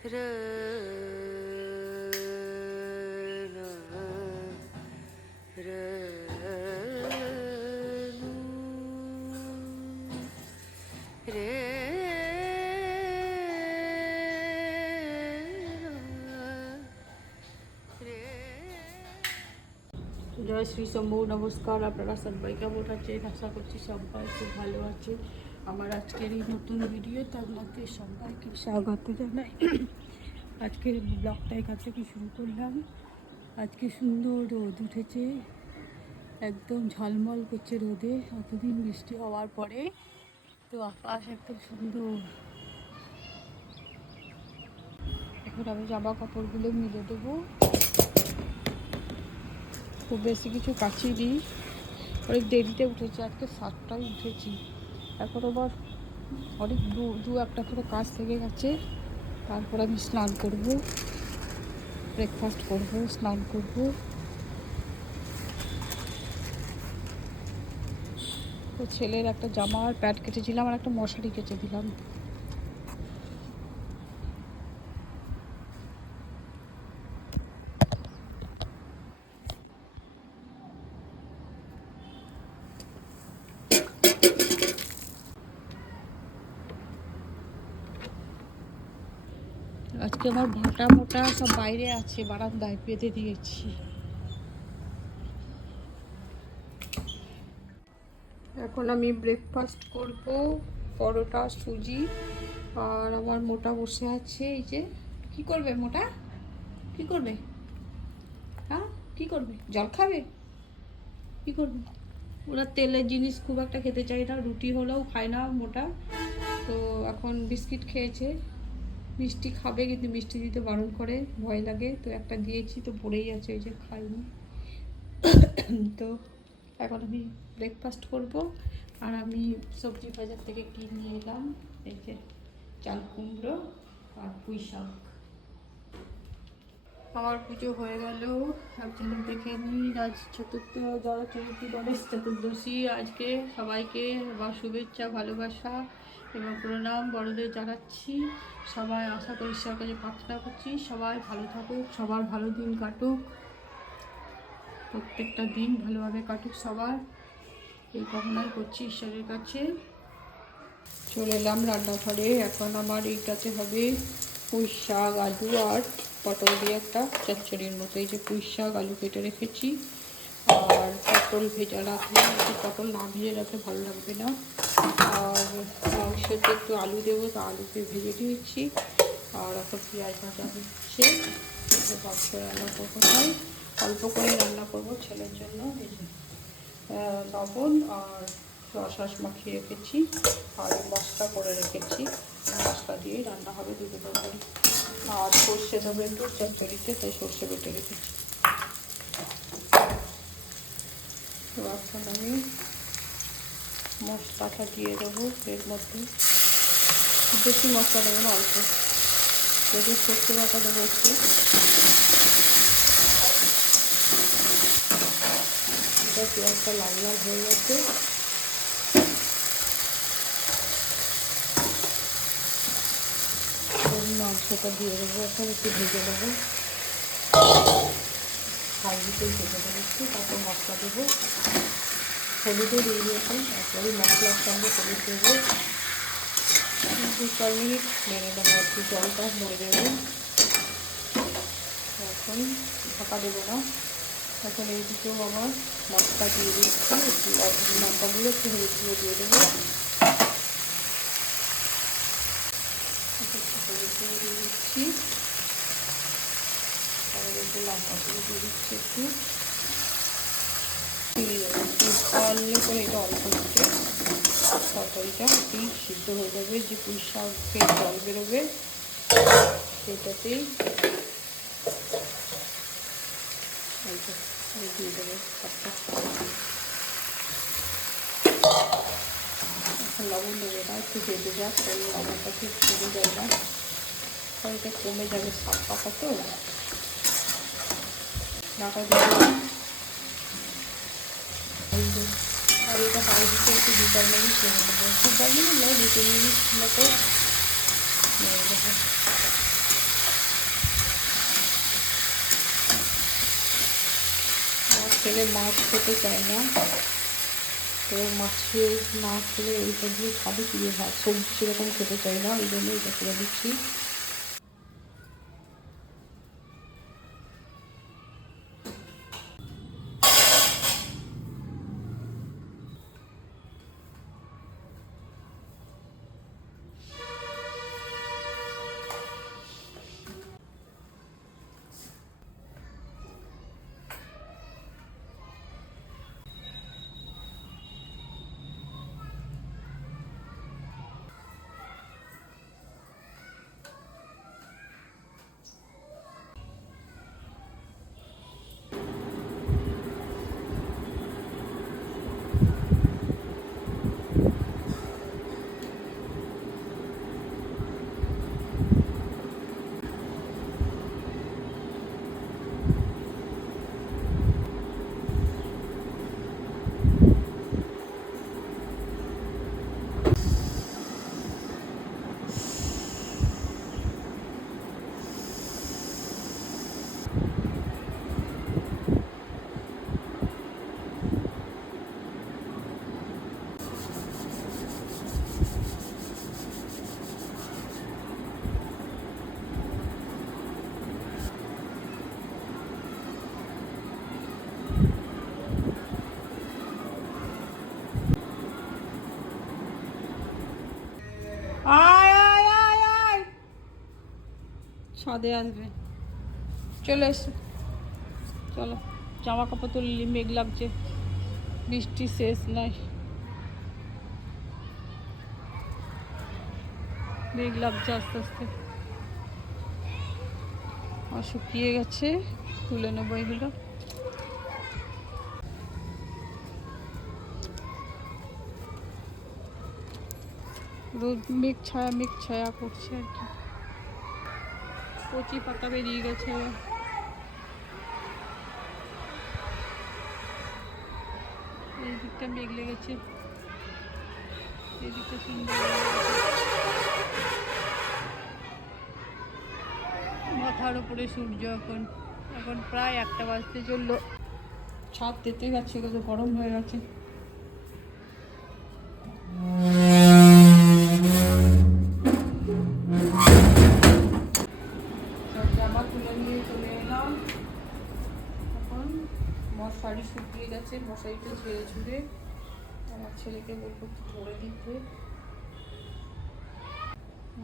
জয় শ্রী শম্ভু নমস্কার আপনারা সবাই কেমন আছেন আশা করছি সবাই খুব ভালো আছে আমার আজকের এই নতুন ভিডিওতে আপনাকে সবাইকে স্বাগত জানাই। আজকের ব্লগটা এখান থেকে শুরু করলাম? আজকে সুন্দর রোদ উঠেছে, একদম ঝলমল করছে রোদে, এতদিন বৃষ্টি হওয়ার পরে তো আকাশ একদম সুন্দর। এখন আমি জামা কাপড়গুলো মিলে দেবো। খুব বেশি কিছু কাচিনি অনেক দেরিতে উঠেছে, আজকে সাতটায় উঠেছি। এখন আবার অনেক দু দু একটা করে কাজ থেকে গেছে। তারপর আমি স্নান করব ব্রেকফাস্ট করব, স্নান করব। তো ছেলের একটা জামা আর প্যান্ট কেটেছিলাম আর একটা মশারি কেটে দিলাম। আজকে আমার ভাটা মোটা সব বাইরে আছে, বারান্দায় পেতে দিয়েছি। এখন আমি ব্রেকফাস্ট করব, পরোটা, সুজি, আর আমার মোটা বসে আছে, এই যে, কি করবে মোটা? কি করবে? হ্যাঁ কি করবে? জল খাবে? কি করবে? ওরা তেলের জিনিস খুব একটা খেতে চাই না, রুটি হলেও খায় না মোটা। তো এখন বিস্কিট খেয়েছে। মিষ্টি খাবে কিন্তু মিষ্টি দিতে বারণ করে, ভয় লাগে। তো একটা দিয়েছি, তো পড়েই আছে ওই যে খাইনি। তো এখন আমি ব্রেকফাস্ট করব। আর আমি সবজি বাজার থেকে কিনে এলাম এই যে চাল কুমড়ো আর পুঁই শাক। আমার পুজো হয়ে গেল। একজন দেখে নিই আজ চতুর্থ যারা চতুর্থী গণেশ চতুর্দশী। আজকে সবাইকে আমার শুভেচ্ছা, ভালোবাসা। এবং প্রণাম, বড়দের জানাচ্ছি। সবাই আশা করি ঈশ্বর কাছে প্রার্থনা করছি। সবাই ভালো থাকুক, সবার ভালো দিন কাটুক। প্রত্যেকটা দিন ভালোভাবে কাটুক সবার। এই কামনাই করছি ঈশ্বরের কাছে। চলে এলাম রান্নাঘরে। এখন আমার এইটাতে হবে পুঁই শাক, আলু আর পটল দিয়ে একটা চচ্চড়ির মতো। এই যে পুঁই শাক, আলু কেটে রেখেছি। আর পটল ভেজা রাখলাম একটু পটল না ভেজে রাখলে ভালো লাগবে না। আর মাংসতে একটু আলু দেবো, তো আলুকে ভেজে দিয়েছি। আর এখন পেঁয়াজ ভাজা হচ্ছে মাংস রান্না করব তাই। অল্প করে রান্না করব ছেলের জন্য লবণ আর রসাস মাখিয়ে রেখেছি, আর মশলা করে রেখেছি। মশলা দিয়েই রান্না হবে দুটো আর সর্ষে দেবো একটু, চচ্চড়িতে, তাই সর্ষে বেটে রেখেছি। এখন আমি মশলাটা দিয়ে দেবো এর মধ্যে। বেশি মশলা দেবো না, অল্প। যদি সর্ষে বাটা দেবো একটু। এটা পেঁয়াজটা লাল লাল হয়ে গেছে। মাংসটা দিয়ে দেবো, এখন একটু ভেজে দেবো হালদিতেই ভেজে দেবো তারপর মশলা দেবো। হলুদও দিয়ে দিয়েছি, তারপরে মশলার সঙ্গে হলুদ দেবো। দু চার মিনিট নেড়ে নেব একটু জলটা ভরে দেবো। এখন ঢাকা দেবো না। এখন এই দিকেও আমার মশলা দিয়ে দিচ্ছি, একটু লঙ্কাগুলো, একটু হলুদ গুঁড়ো দিয়ে দেবো। হলুদ গুঁড়ো দিয়ে দিচ্ছি। তারপরে একটু লঙ্কাগুলো দিয়ে দিচ্ছি একটু অল্প করে এটা অল্প দিতে তরকারিটা একটু সিদ্ধ হয়ে যাবে যে পুঁই শাকের জল বেরোবে সেটাতেই দিয়ে লবণ দেবে না একটু বেঁধে যাক লবণটা ঠিক কমে না এটা কমে যাবে শাক পাকা তো ঢাকা দিয়ে আর এটা পানি দিতে একটু দু চার মিনিট দেবো। দু তিন মিনিট মতো ছেলে মাছ খেতে চায় না। তো মাছে না খেলে এইটা দিয়ে খাবে হয়, হ্যাঁ, সবজি সেরকম খেতে চায় না, ওই জন্য এটা করে দিচ্ছি। আয় আয় আয় আয়। ছাদে আসবে। চলে এসো। চলো জামা কাপড় তুললি, মেঘ লাগছে। বৃষ্টি শেষ নাই। মেঘ লাগছে আস্তে আস্তে। আর শুকিয়ে গেছে। তুলে নেব এগুলো। রোদ মেঘ ছায়া মেঘ ছায়া করছে আর কি। কচি পাতা বেরিয়ে গেছে এই দিকটা মেঘ লেগেছে। এই দিকটা সুন্দর মাথার উপরে সূর্য এখন। এখন প্রায় একটা বাজতে চলল। ছাদ তেতে গেছে কত গরম হয়ে গেছে। মশারি শুকিয়ে গেছে, মশারিটা ঝেড়ে ঝুড়ে। আমার ছেলেকে বলব একটু ধরে দিতে।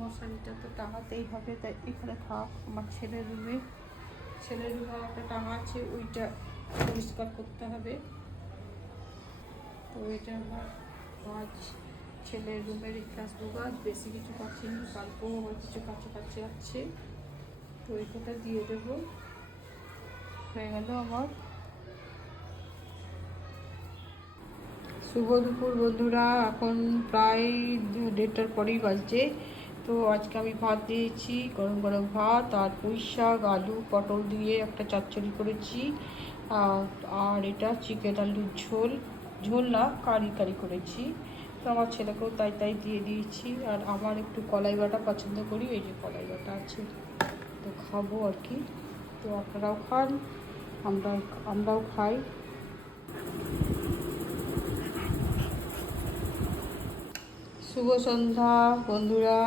মশারিটা তো টাঙাতেই হবে, তাই এখানে থাক। আমার ছেলের রুমে ছেলের রুমে একটা টাঙা আছে, ওইটা পরিষ্কার করতে হবে। তো এটা আমার কাজ, ছেলের রুমের রেখে আসব কাজ বেশি কিছু পাচ্ছি না, কালকেও আমার কিছু কাছে কাছে আছে। তো এটা দিয়ে দেবো। হয়ে গেল আমার শুভ দুপুর বন্ধুরা। এখন প্রায় দেড়টার পরেই বাজছে। তো আজকে আমি ভাত দিয়েছি, গরম গরম ভাত আর পুঁই শাক, আলু, পটল দিয়ে একটা চচ্চড়ি করেছি। আর- এটা চিকেন আলুর ঝোল। ঝোল না, কারি কারি করেছি। তো আমার ছেলেকেও তাই তাই দিয়ে দিয়েছি। আর আমার একটু কলাই বাটা পছন্দ করি এই যে কলাই বাটা আছে। তো খাব আর কি। তো আপনারাও খান আমরা আমরাও খাই। শুভ সন্ধ্যা, বন্ধুরা।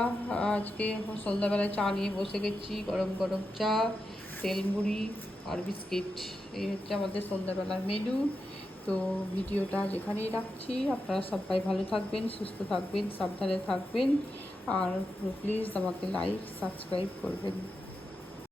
আজকে সন্ধ্যাবেলায় চা নিয়ে বসে গেছি, গরম গরম চা, তেল মুড়ি আর বিস্কিট। এই হচ্ছে আমাদের সন্ধ্যাবেলার মেনু তো ভিডিওটা যেখানেই রাখছি, আপনারা সবাই ভালো থাকবেন, সুস্থ থাকবেন, সাবধানে থাকবেন। আর প্লিজ আমাকে লাইক সাবস্ক্রাইব করবেন।